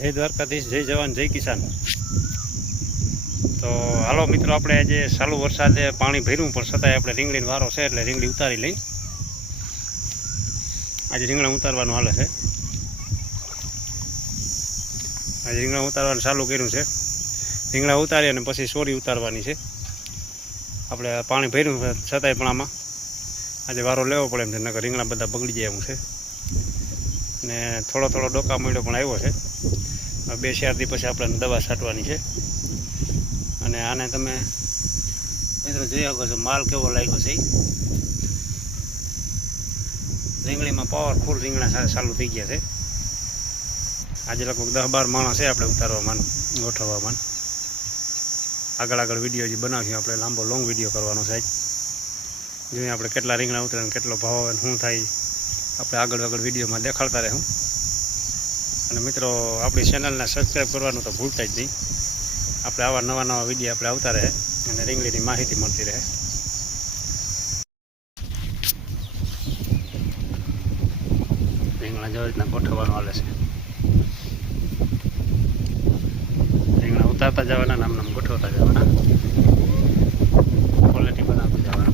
જય દ્વારકાધીશ, જય જવાન, જય કિસાન. તો હાલો મિત્રો, આપણે આજે ચાલુ વરસાદે પાણી ભર્યું પણ છતાંય આપણે રીંગણીનો વારો છે એટલે રીંગણી ઉતારી લઈ. આજે રીંગણા ઉતારવાનું હાલે છે. આજે રીંગણા ઉતારવાનું ચાલુ કર્યું છે. રીંગણા ઉતારી અને પછી સોરી ઉતારવાની છે. આપણે પાણી ભર્યું છતાંય પણ આમાં આજે વારો લેવો પડે એમ છે, નકર રીંગણા બધા બગડી જાય એવું છે. ને થોડો થોડો ડોકા મળ્યો પણ આવ્યો છે. 2-4 દી પછી આપણે દવા છાંટવાની છે. અને આને તમે મિત્રો જોઈ શકો છો માલ કેવો લાગ્યો છે. રીંગણીમાં પાવરફુલ રીંગણા ચાલુ થઈ ગયા છે. આજે લગભગ 10-12 માણસ છે આપણે ઉતારવામાં, ગોઠવવામાં. આગળ વિડીયો જે બનાવ્યું આપણે લાંબો લોંગ વિડીયો કરવાનો છે. જોઈએ આપણે કેટલા રીંગણા ઉતરે ને કેટલો ભાવ આવે શું થાય આપણે આગળ વિડીયોમાં દેખાડતા રહેવું. અને મિત્રો આપણી ચેનલને સબસ્ક્રાઈબ કરવાનું તો ભૂલતા જ નહીં. આપણે આવા નવા વિડીયો આપણે આવતા રહે અને રીંગણીની માહિતી મળતી રહે. રીંગણા જેવી રીતના ગોઠવવાનું હાલે છે. રીંગણા ઉતારતા જવાના, નામ ગોઠવતા જવાના, ક્વોલિટી બનાવતા જવાના,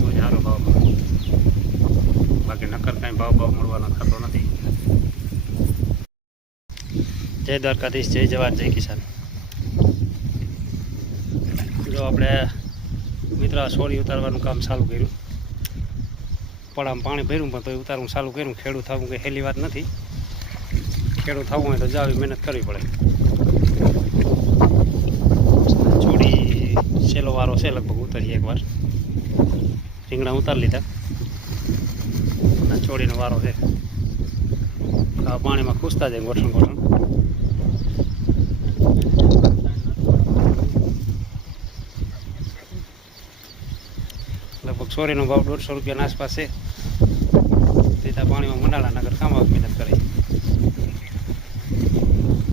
તો જ સારો ભાવ મળે. બાકી નકર કાંઈ ભાવ મળવાનો થતો નથી. જય દ્વારકાધીશ, જય જવાન, જય કિસાન. જો આપણે મિત્રો સોરી ઉતારવાનું કામ ચાલુ કર્યું. પડામાં પાણી ભર્યું પણ તો ઉતારવું ચાલુ કર્યું. ખેડૂત થવું કંઈ હેલી વાત નથી. ખેડૂત થવું હોય તો જાવી મહેનત કરવી પડે. ચોડી છેલ્લો વારો છે, લગભગ ઉતારીએ એકવાર. રીંગણા ઉતારી લીધા અને ચોડીનો વારો છે. આ પાણીમાં ખૂસતા જાય ગોઠણ. લગભગ સોરીનો ભાવ 150 રૂપિયાના આસપાસ છે. સીધા પાણીમાં મંડાળા નગર કામ મહેનત કરે.